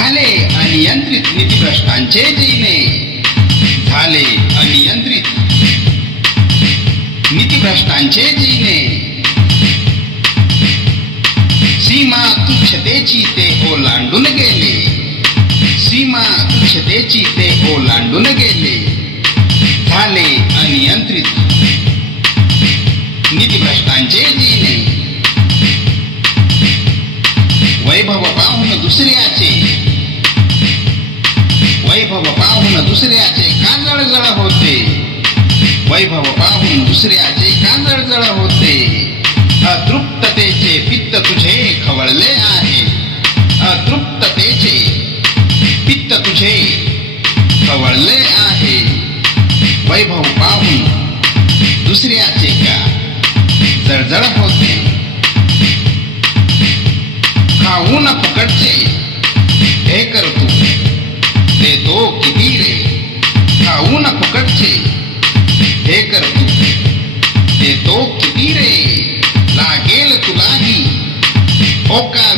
झाले अनियंत्रित नीतिभ्रष्टांचे जिने, झाले अनियंत्रित नीतिभ्रष्टांचे जिने. सीमा तुच्छतेची ते ओलांडून गेले, सीमा तुच्छतेची ते ओलांडून गेले. झाले अनियंत्रित नीतिभ्रष्टांचे जिने. वैभव पाहून दुसऱ्याचे, वैभव पाहून दुसऱ्याचे का जळजळ होते, वैभव पाहून दुसऱ्याचे का जळजळ होते. अतृप्ततेचे पित्त तुझे खवळले आहे, अतृप्ततेचे पित्त तुझे खवळले आहे. वैभव पाहून दुसऱ्याचे का जळजळ होते. खाऊन फुकटचे हे कर तू देतो किती रे, खाऊन फुकटचे हे कर तू देतो किती रे. लागेल तुलाही होकार